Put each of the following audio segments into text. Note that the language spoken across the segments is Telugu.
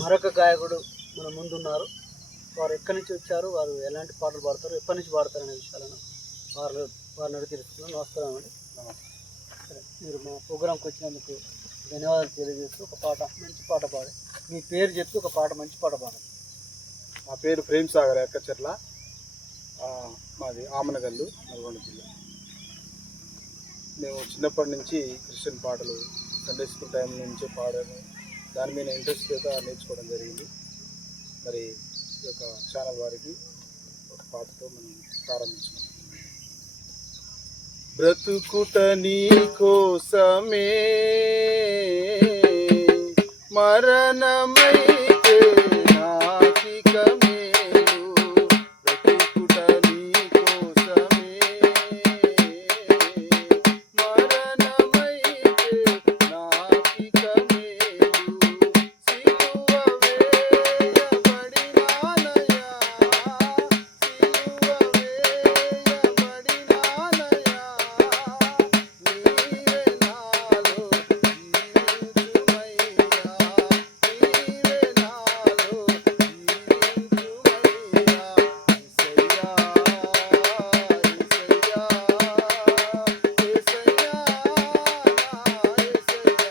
మరొక గాయకుడు మన ముందున్నారు. వారు ఎక్కడి నుంచి వచ్చారు, వారు ఎలాంటి పాటలు పాడతారు, ఎప్పటి నుంచి పాడతారు అనే విషయాలను వారిని అడిగి తెలుసుకున్నాం. నమస్కారం అండి. సరే, మీరు మా ప్రోగ్రాంకి వచ్చినందుకు ధన్యవాదాలు తెలియజేస్తూ ఒక పాట, మంచి పాట పాడి, మీ పేరు చెప్తూ ఒక పాట, మంచి పాట పాడండి. నా పేరు ప్రేమ్ సాగర్ ఎక్కచెర్ల, మాది ఆమనగల్లు, నల్గొండ జిల్లా. మేము చిన్నప్పటి నుంచి క్రిస్టియన్ పాటలు సండే స్కూల్ టైం నుంచే పాడాము. దాని మీద ఇంట్రెస్ట్ చేత నేర్చుకోవడం జరిగింది. మరి ఈ యొక్క ఛానల్ వారికి ఒక పాటతో మనం ప్రారంభించుకున్నాం. బ్రతుకుట నీ కోసమే, మరణమైతే నాకిక మేలు. బ్రతుకుట నీ కోసమే, మరణమైతే నాకిక మేలు. సిలువ వేయబడినానయ్యా, సిలువ వేయబడినానయ్యా, నీవే నాలో జీవించుమయ్యా, నీవే నాలో జీవించుమయ్యా. యేసయ్యా, యేసయ్యా, యేసయ్యా,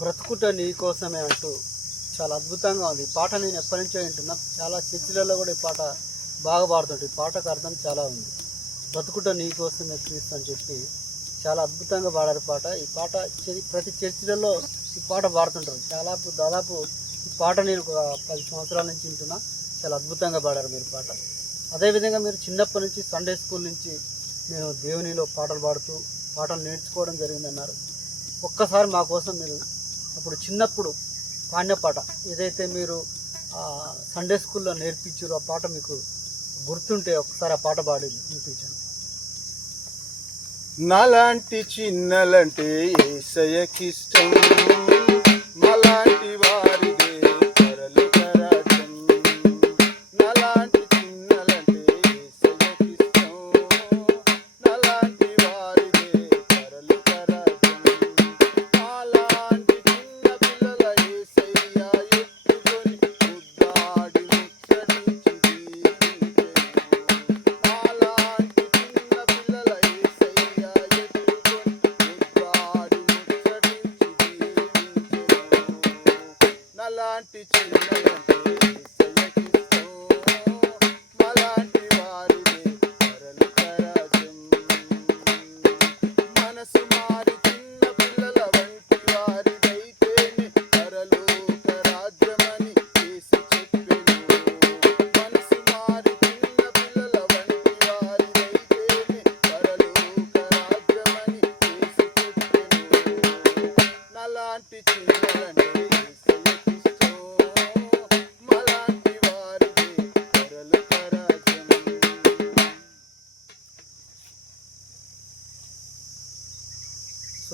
బ్రతుకుట నీ కోసమే అంటూ చాలా అద్భుతంగా ఉంది. ఈ పాట నేను ఎప్పటి నుంచో వింటున్నా. చాలా చర్చిలలో కూడా ఈ పాట బాగా పాడుతుంటుంది. ఈ పాటకు అర్థం చాలా ఉంది. బ్రతుకుట నీ కోసమే క్రీస్తు అని చెప్పి చాలా అద్భుతంగా పాడారు పాట. ఈ పాట ప్రతి చర్చిలలో ఈ పాట పాడుతుంటారు. దాదాపు ఈ పాట నేను ఒక 10 సంవత్సరాల నుంచి వింటున్నా. చాలా అద్భుతంగా పాడారు మీరు పాట. అదేవిధంగా మీరు చిన్నప్పటి నుంచి సండే స్కూల్ నుంచి నేను దేవునిలో పాటలు పాడుతూ పాటలు నేర్చుకోవడం జరిగిందన్నారు. ఒక్కసారి మా కోసం మీరు అప్పుడు చిన్నప్పుడు పాడిన పాట ఏదైతే మీరు సండే స్కూల్లో నేర్పించారో ఆ పాట మీకు గుర్తుంటే ఒకసారి ఆ పాట పాడి వినిపించండి. నాలాంటి చిన్నలంటే యేసయ్యకిష్టం, మాలాంటి వారిదే పరలోక రాజ్యం. నాలాంటి చిన్నలంటే యేసయ్యకిష్టం, నాలాంటి వారిదే పరలోక రాజ్యం. అలాంటి చిన్న పిల్లల యేసయ్య ఎత్తుకొని ముద్దాడి ముచ్చటించి దీవించెను. అలాంటి చిన్న పిల్లల యేసయ్య ఎత్తుకొని ముద్దాడి ముచ్చటించి దీవించెను.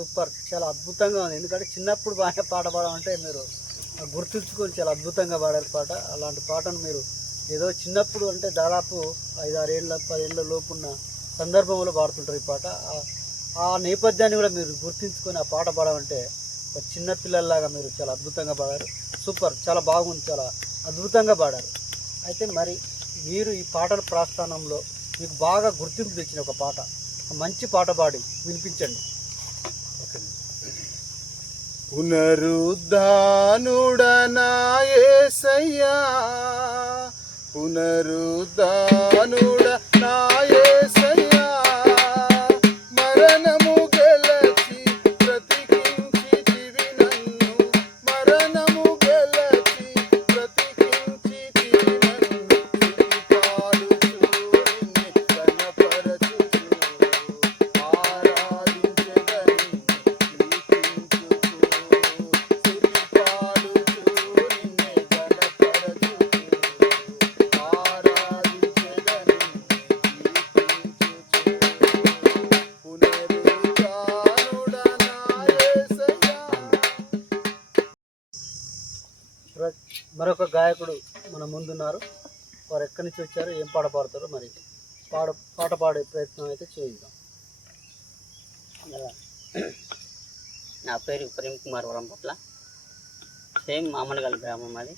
సూపర్, చాలా అద్భుతంగా ఉంది. ఎందుకంటే చిన్నప్పుడు బాగా పాట పాడమంటే మీరు గుర్తుంచుకొని చాలా అద్భుతంగా పాడారు పాట. అలాంటి పాటను మీరు ఏదో చిన్నప్పుడు అంటే దాదాపు 5-6 ఏళ్ళ 10 ఏళ్ళ లోపున్న సందర్భంలో పాడుతుంటారు ఈ పాట. ఆ నేపథ్యాన్ని కూడా మీరు గుర్తించుకొని ఆ పాట పాడమంటే ఒక చిన్న పిల్లల్లాగా మీరు చాలా అద్భుతంగా పాడారు. సూపర్, చాలా బాగుంది, చాలా అద్భుతంగా పాడారు. అయితే మరి మీరు ఈ పాటల ప్రస్థానంలో మీకు బాగా గుర్తింపు తెచ్చిన ఒక పాట, మంచి పాట పాడి వినిపించండి. పునరుద్ధానుడనా యేసయ్యా, పునరుద్ధానుడనా యేసయ్యా, మరణము గెలచి బ్రతికించితివి నన్ను, మరణము గెలచి బ్రతికించితివి నన్ను, స్తుతిపాడుచు నిన్ను ఘనపరచుచు ఆరాధించెదను కీర్తించుచు, స్తుతిపాడుచు నిన్ను ఘనపరచుచు ఆరాధించెదను కీర్తించుచు, పునరుద్ధానుడనా యేసయ్యా. మరొక గాయకుడు మన ముందున్నారు. వారు ఎక్కడి నుంచి వచ్చారో, ఏం పాట పాడతారో మరి పాట పాడే ప్రయత్నం అయితే చేద్దాం. నా పేరు ప్రేమ్ కుమార్ వరంపట్ల, సేమ్ మామనగల్ గ్రామం. అది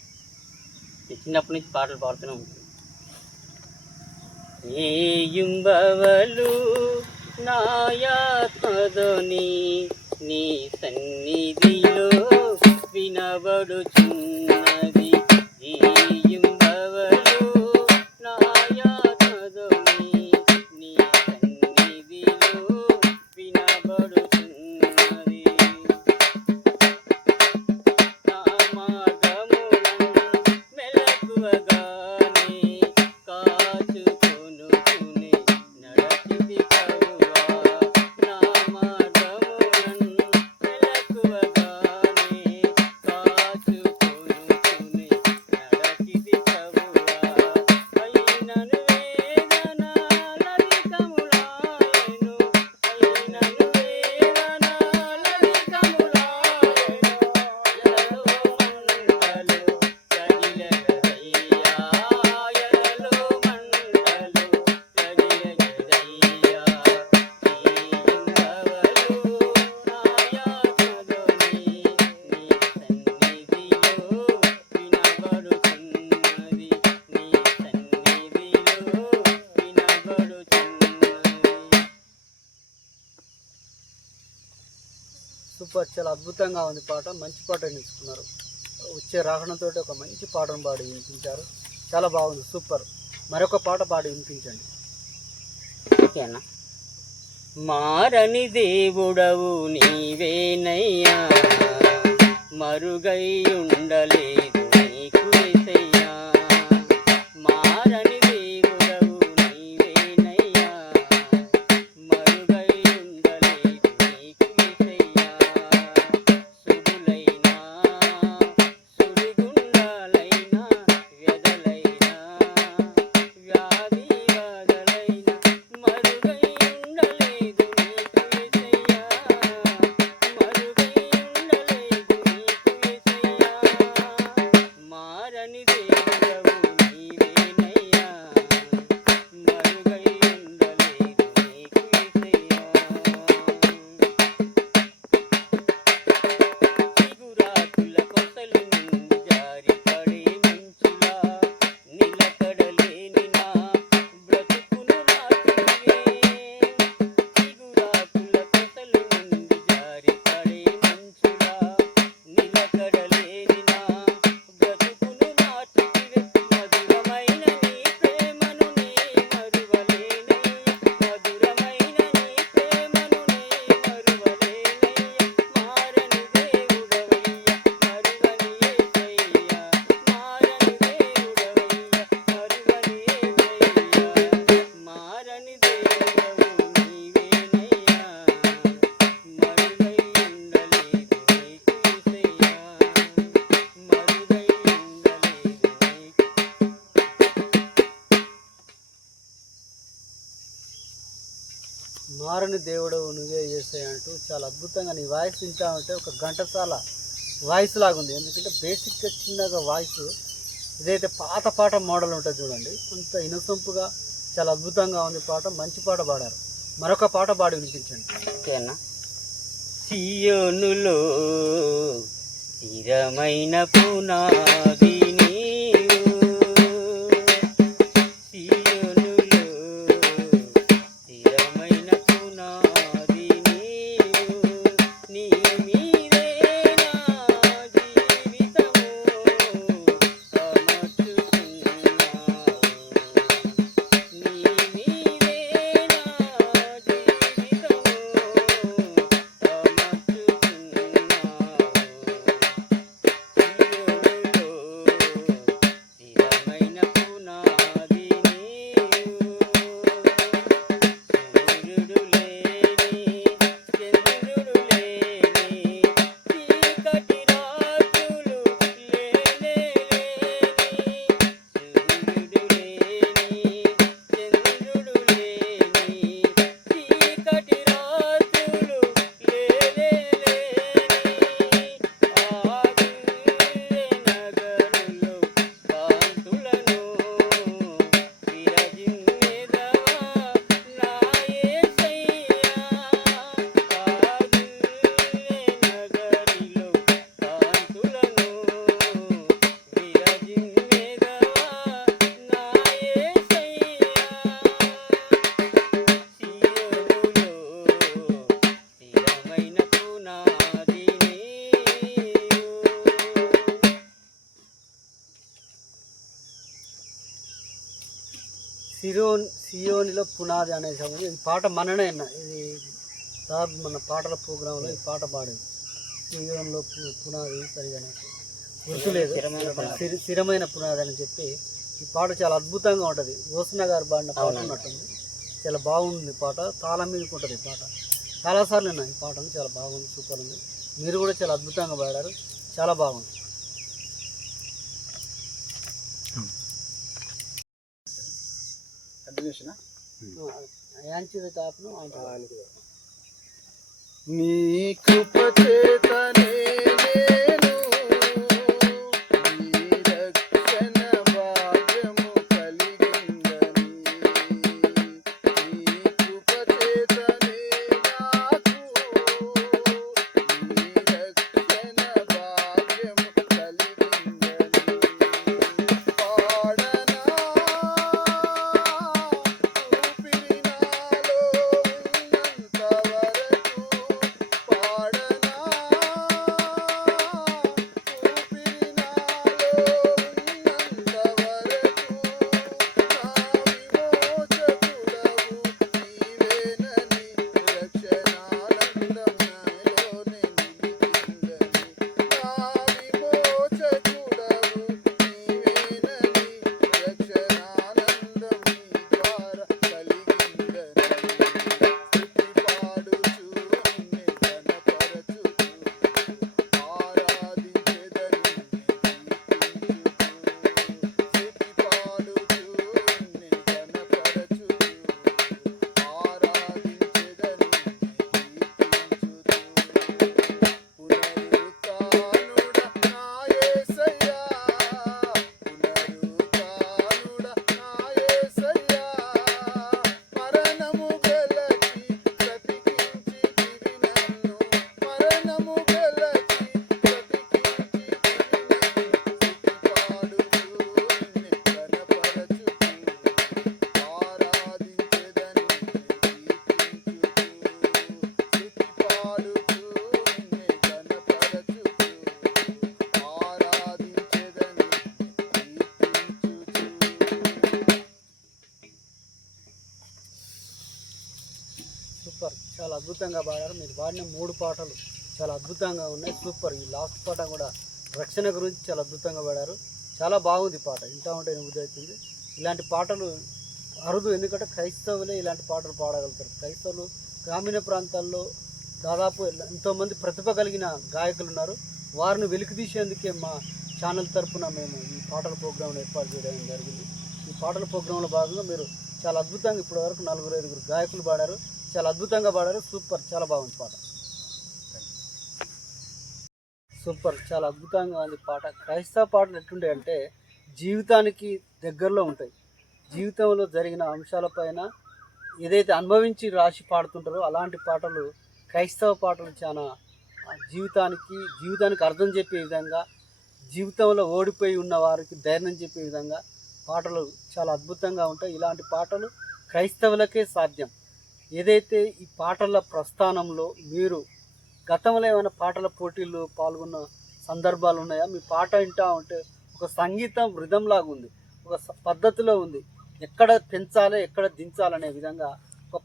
నేను చిన్నప్పటి నుంచి పాటలు పాడుతూనే ఉంటాను. ఏయుంబవలు నాయాత్మధోని నీ సన్నిధిలో వినబడుచున్నది. ఏయుంబవలు నాయాత్మధోని నీ సన్నిధిలో వినబడుచున్నది. నా మార్గములను మెలకువగానే కాచుకొనుచునే నడచితి ప్రభువా. నా మార్గములను మెలకువగానే కాచుకొనుచునే నడచితి ప్రభువా. అయినను వేదనలధికములాయెను, అయినను వేదనలధికములాయెను, ఎలలో మంటలు రగిలెదయ్యా, ఎలలో మంటలు రగిలెదయ్యా. ఏయుంబవలు నాయాత్మధోని నీ సన్నిధిలో వినబడుచున్నది, నీ సన్నిధిలో వినబడుచున్నది. సూపర్, చాలా అద్భుతంగా ఉంది పాట. మంచి పాట నేర్చుకున్నారు. వచ్చే రాహణంతో ఒక మంచి పాటను పాడి వినిపించారు. చాలా బాగుంది, సూపర్. మరొక పాట పాడి వినిపించండి. ఓకే అన్న. మారని దేవుడవు నీవేనయ్యా, మరుగై ఉండలేదు నీకు యేసయ్యా. మారని దేవుడవు నీవేనయ్యా, మరుగై ఉండలేదు నీకు యేసయ్యా. సుడులైనా సుడిగుండాలైనా వ్యధలైనా వ్యాధి బాధలైనా మరుగై ఉండలేదు నీకు యేసయ్యా, మరుగై ఉండలేదు నీకు యేసయ్యా. మారని దేవుడు నువ్వే యేసయ్య అంటూ చాలా అద్భుతంగా నీ వాయిస్ వింటా ఉంటే ఒక ఘంటసాల వాయిస్ లాగా ఉంది. ఎందుకంటే బేసిక్గా చిన్నగా వాయిస్ ఇదైతే పాత పాట మోడల్ ఉంటుంది చూడండి, అంత ఇనుసొంపుగా చాలా అద్భుతంగా ఉంది పాట. మంచి పాట పాడారు. మరొక పాట పాడి వినిపించండి. ఓకేనా. సియోనులో స్థిరమైన పునాది నీవు, సియోనులో స్థిరమైన పునాది నీవు, నీ మీదే నా జీవితము అమర్చుకున్నావు, నీ మీదే నా జీవితము స్థిరమైన పునాది నీవు, సూర్యుడు లేని చంద్రుడు లేని చీకటి రాత్రులు లేనే లేని, సూర్యుడు లేని చంద్రుడు లేని చీకటి రాత్రులు లేనే లేని, నగరులో కాంతులను విరజిమ్మెదవా నా యేసయ్యా, నగరిలో కాంతులను విరజిమ్మెదవా నా యేసయ్యా, సియోనులో స్థిరమైన పునాది నీవు. సియోనిలో పునాది అనే సమయం ఈ పాట మననే ఇది దాదాపు మన పాటల ప్రోగ్రాంలో ఈ పాట పాడేది. సియోన్లో పునాది సరిగా నాకు గుర్తులేదు, స్థిరమైన పునాది అని చెప్పి ఈ పాట చాలా అద్భుతంగా ఉంటుంది. ఓసన్న గారు పాడిన పాట ఉన్నట్టుంది. చాలా బాగుంది పాట, తాళం మీదకి ఉంటుంది ఈ పాట. చాలాసార్లు విన్నాను ఈ పాటను, చాలా బాగుంది, సూపర్ ఉంది. మీరు కూడా చాలా అద్భుతంగా పాడారు, చాలా బాగుంది. కంటిన్యూషన్ యాంచిది తాపను నీ కృప చేతనే నేను నీ రక్షణ భాగ్యము కలిగిందని, నీ కృప చేతనే నాకు నీ రక్షణ భాగ్యము కలిగిందని, పాడనా ఊపిరి నాలో ఉన్నంత వరకు, పాడనా ఊపిరి నాలో ఉన్నంత వరకు, నా విమోచకుడవు నీవేనని రక్షణానందం నాలోనే నిలిచిందని, నా విమోచకుడవు నీవేనని రక్షణానందం నీ ద్వారా కలిగిందని, స్తుతి పాడుచు నిన్నే ఘనపరచుచు ఆరాధించెదను స్తుతి పాడుచు నిన్నే ఘనపరచుచు ఆరాధించెదను పునరుత్థానుడ నా యేసయ్యా, పునరుత్థానుడ నా యేసయ్యా, మరణము గెలచి బ్రతికించితివి నన్ను, మరణము గెలచి బ్రతికించితివి నన్ను, స్తుతి పాడుచు నిన్నే ఘనపరచుచు ఆరాధించెదను స్తుతి పాడుచు నిన్నే ఘనపరచుచు ఆరాధించెదను సూపర్, చాలా అద్భుతంగా పాడారు. మీరు పాడిన 3 పాటలు చాలా అద్భుతంగా ఉన్నాయి, సూపర్. ఈ లాస్ట్ పాట కూడా రక్షణ గురించి చాలా అద్భుతంగా పాడారు, చాలా బాగుంది పాట. ఇంటా ఉంటే బుద్ధి అవుతుంది. ఇలాంటి పాటలు అరుదు, ఎందుకంటే క్రైస్తవులే ఇలాంటి పాటలు పాడగలుగుతారు. క్రైస్తవులు గ్రామీణ ప్రాంతాల్లో దాదాపు ఎంతోమంది ప్రతిభ కలిగిన గాయకులు ఉన్నారు. వారిని వెలికితీసేందుకే మా ఛానల్ తరపున మేము ఈ పాటల ప్రోగ్రాంను ఏర్పాటు చేయడం జరిగింది. ఈ పాటల ప్రోగ్రాంలో భాగంగా మీరు చాలా అద్భుతంగా ఇప్పటివరకు 4-5 గాయకులు పాడారు. చాలా అద్భుతంగా పాడారు. సూపర్, చాలా బాగుంది పాట. సూపర్, చాలా అద్భుతంగా ఉంది పాట. క్రైస్తవ పాటలు ఎట్లుంటాయి అంటే జీవితానికి దగ్గరలో ఉంటాయి. జీవితంలో జరిగిన అంశాలపైన ఏదైతే అనుభవించి రాసి పాడుతుంటారో అలాంటి పాటలు క్రైస్తవ పాటలు చాలా జీవితానికి అర్థం చెప్పే విధంగా, జీవితంలో ఓడిపోయి ఉన్న వారికి ధైర్యం చెప్పే విధంగా పాటలు చాలా అద్భుతంగా ఉంటాయి. ఇలాంటి పాటలు క్రైస్తవులకే సాధ్యం. ఏదైతే ఈ పాటల ప్రస్థానంలో మీరు గతంలో ఏమైనా పాటల పోటీల్లో పాల్గొన్న సందర్భాలు ఉన్నాయా? మీ పాట వింటా ఉంటే ఒక సంగీతం రిధంలాగా ఉంది, ఒక పద్ధతిలో ఉంది. ఎక్కడ పెంచాలి, ఎక్కడ దించాలనే విధంగా ఒక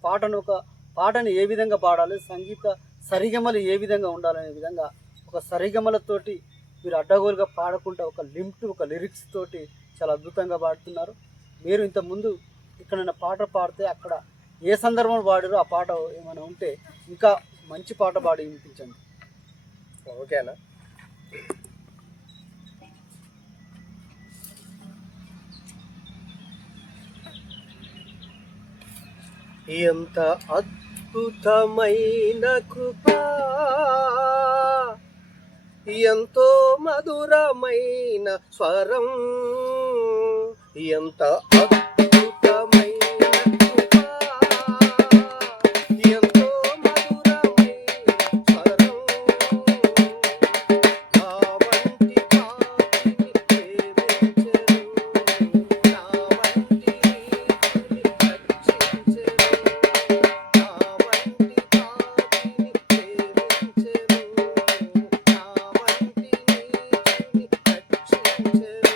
పాటని ఏ విధంగా పాడాలి, సంగీత సరిగమలు ఏ విధంగా ఉండాలనే విధంగా ఒక సరిగమలతోటి మీరు అడ్డగోలుగా పాడకుండా ఒక లిరిక్స్ తోటి చాలా అద్భుతంగా పాడుతున్నారు. మీరు ఇంతకుముందు ఎక్కడైనా పాట పాడితే అక్కడ ఏ సందర్భంలో పాడారో ఆ పాట ఏమైనా ఉంటే ఇంకా మంచి పాట పాడి వినిపించండి. ఓకేనా? ఎంత అద్భుతమైన కృపా, ఎంతో మధురమైన స్వరం, ఎంత అద్భుతమైన కృపా, ఎంతో మధురమైన స్వరం, నా వంటి పాపిని ప్రేమించెను, నా వంటి నీతిని రక్షించెను, నా వంటి పాపిని ప్రేమించెను, నా వంటి నీతిని రక్షించెను.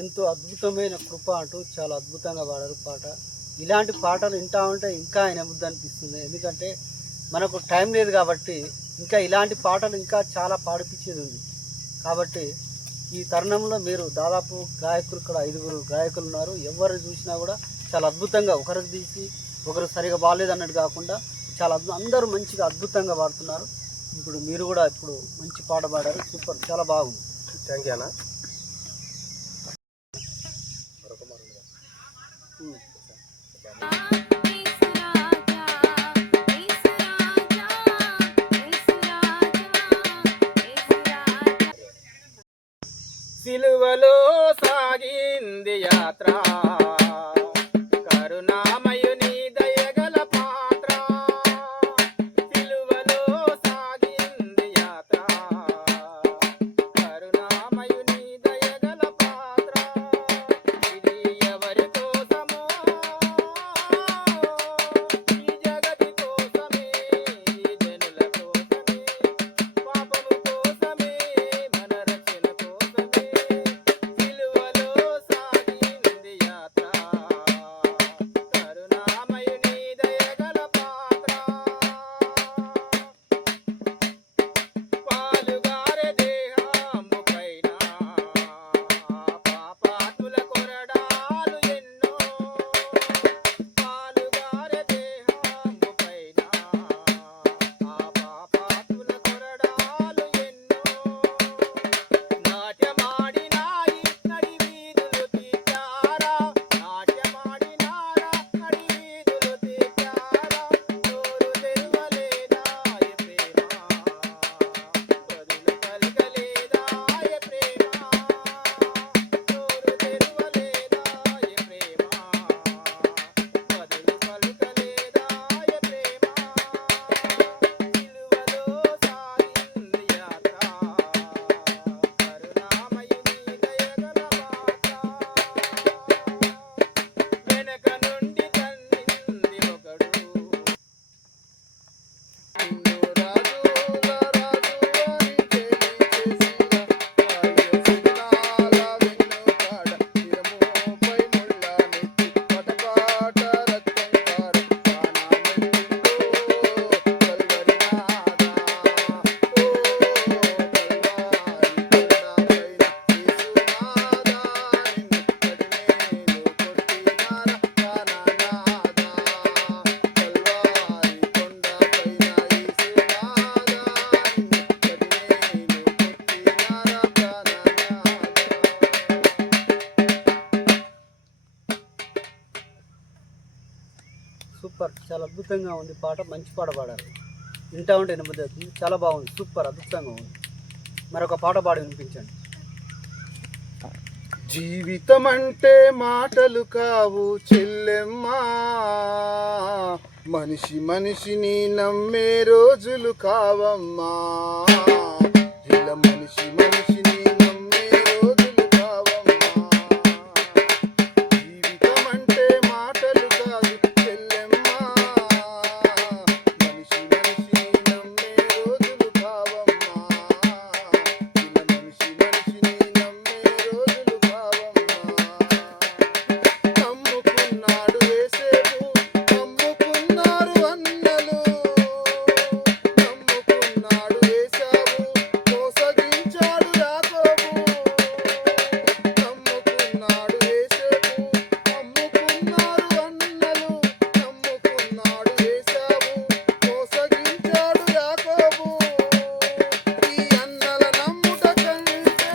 ఎంతో అద్భుతమైన కృప అంటూ చాలా అద్భుతంగా పాడారు పాట. ఇలాంటి పాటలు వింటా ఉంటే ఇంకా ఆయన బుద్ధి అనిపిస్తుంది. ఎందుకంటే మనకు టైం లేదు కాబట్టి ఇంకా ఇలాంటి పాటలు ఇంకా చాలా పాడిపించేది ఉంది. కాబట్టి ఈ తరుణంలో మీరు దాదాపు గాయకులు ఇక్కడ 5 గాయకులు ఉన్నారు. ఎవరు చూసినా కూడా చాలా అద్భుతంగా, ఒకరికి తీసి ఒకరు సరిగా బాగాలేదు అన్నట్టు కాకుండా చాలా అందరూ మంచిగా అద్భుతంగా పాడుతున్నారు. ఇప్పుడు మీరు కూడా ఇప్పుడు మంచి పాట పాడారు. సూపర్, చాలా బాగుంది. థ్యాంక్ యూ అన్న. సిలువలో సాగింది యాత్ర, కరుణామయుని దయగల పాత్ర. సిలువలో సాగింది యాత్ర, కరుణామయుని సూపర్, చాలా అద్భుతంగా ఉంది పాట. మంచి పాట పాడారు, వింటా ఉంటే ఎనిమిది అవుతుంది. చాలా బాగుంది, సూపర్, అద్భుతంగా ఉంది. మరొక పాట పాడి వినిపించండి. జీవితం అంటే మాటలు కావు చెల్లెమ్మా, మనిషి మనిషిని నమ్మే రోజులు కావమ్మా. ఇలా మనిషి మనిషిని నమ్మే రోజులు కావమ్మా. జీవితం అంటే మాటలు కాదు చెల్లెమ్మా, మనిషి మనిషిని నమ్మే రోజులు కావమ్మా. ఇలా మనిషి మనిషిని నమ్మే రోజులు కావమ్మా. నమ్ముకున్నాడు యేసేపు, నమ్ముకున్నారు అన్నలు, నమ్ముకున్నాడు యేసావు, మోసగించాడు యాకోబు. నమ్ముకున్నాడు యేసేపు, నమ్ముకున్నారు అన్నలు, నమ్ముకున్నాడు యేసావు, మోసగించాడు యాకోబు. ఈ అన్నల నమ్ముట కంటే,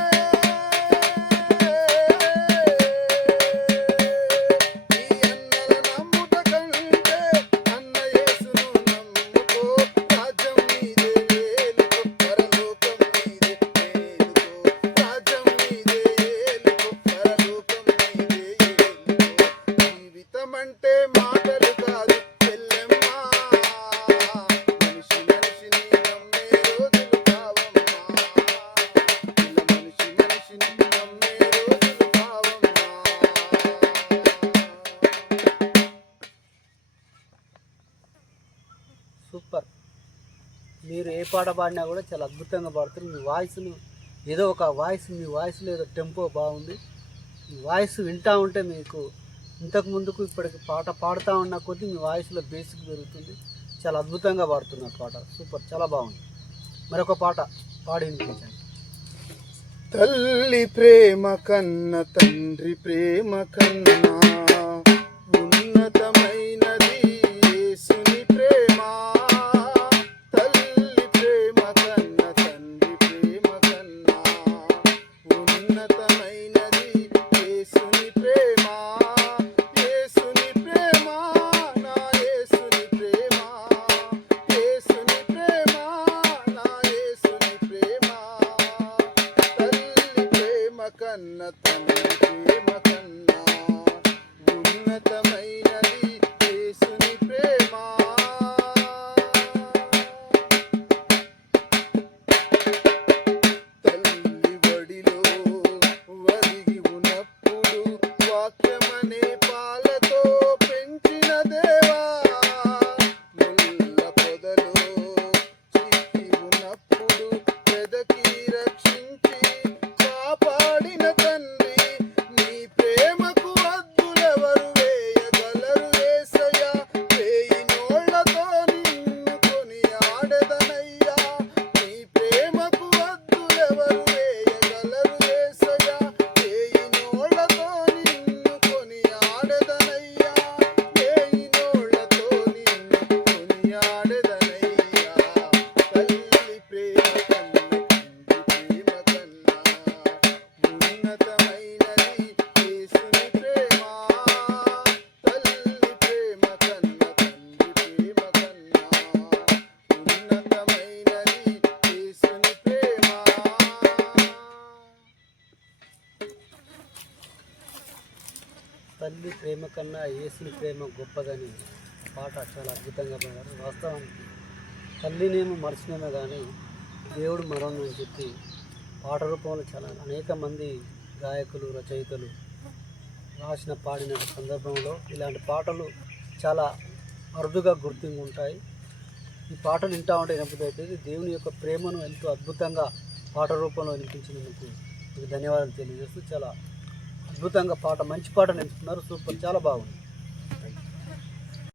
ఈ అన్నల నమ్ముట కంటే అన్న యేసును నమ్ముకో. రాజ్యం నీదే ఏలుకో, పరలోకం నీదే ఏలుకో. రాజ్యం నీదే ఏలుకో, పరలోకం నీదే ఏలుకో. జీవితం అంటే మాటలు కాదు చెల్లెమ్మా, మనిషి మనిషిని నమ్మే రోజులు కావమ్మా. ఇలా మనిషి మనిషిని నమ్మే రోజులు కావమ్మా. సూపర్, మీరు ఏ పాట పాడినా కూడా చాలా అద్భుతంగా పాడుతారు. మీ వాయిస్ను ఏదో ఒక వాయిస్, మీ వాయిస్లో ఏదో టెంపో బాగుంది. మీ వాయిస్ వింటా ఉంటే మీకు ఇంతకు ముందుకు ఇప్పటికి పాట పాడుతూ ఉన్న కొద్దీ మీ వాయిస్లో బేసిక్ పెరుగుతుంది. చాలా అద్భుతంగా పాడుతున్నారు పాట, సూపర్, చాలా బాగుంది. మరొక పాట పాడి వినిపించండి. తల్లి ప్రేమ కన్న తండ్రి ప్రేమ కన్నా ఉన్నతమైనది యేసుని ప్రేమ. తల్లి ప్రేమ కన్న తండ్రి ప్రేమ కన్నా ఉన్నతమైనది యేసుని ప్రేమ. యేసుని ప్రేమ, నా యేసుని ప్రేమ, యేసుని ప్రేమ, నా యేసుని ప్రేమ. తల్లి ప్రేమ కన్న తండ్రి ప్రేమ కన్నా ఉన్నతమైనది యేసుని ప్రేమ. తల్లి వడిలో వదిగి ఉన్నప్పుడు వాక్యమనే పాలతో పెంచిన దేవా, ముళ్ళ పొదలో చిక్కి ఉన్నప్పుడు వెదకి రక్షించి కాపాడిన తండ్రి, నీ ప్రేమకు హద్దులెవరు వేయగలరు యేసయ్యా. వేయి నోళ్లతో నిన్ను కొనియాడెదనయ్యా. నీ ప్రేమకు హద్దులెవరు వేయగలరు యేసయ్యా. వేయి నోళ్లతో నిన్ను కొనియాడెదనయ్యా. వేయి నోళ్లతో నిన్ను కొనియాడెదనయ్యా. తల్లి ప్రేమ కన్న తండ్రి ప్రేమ కన్నా ఉన్నతమైనది యేసుని ప్రేమ. తల్లి ప్రేమ కన్న తండ్రి ప్రేమ కన్నా ఉన్నతమైనది యేసుని ప్రేమ. తల్లి ప్రేమ కన్నా యేసుని ప్రేమ గొప్పదని పాట చాలా అద్భుతంగా పాడారు. వాస్తవానికి తల్లినేమో మర్చినేమో కానీ దేవుడు మరణం చెప్పి పాట రూపంలో చాలా అనేక మంది గాయకులు, రచయితలు రాసిన పాడిన సందర్భంలో ఇలాంటి పాటలు చాలా అరుదుగా గుర్తింపు ఉంటాయి. ఈ పాటలు వింటా ఉంటే ఎనపుదైతే దేవుని యొక్క ప్రేమను ఎంతో అద్భుతంగా పాట రూపంలో వినిపించినందుకు మీకు ధన్యవాదాలు తెలియజేస్తూ, చాలా అద్భుతంగా పాట, మంచి పాట నేర్చుకున్నారు, సూపర్, చాలా బాగుంది.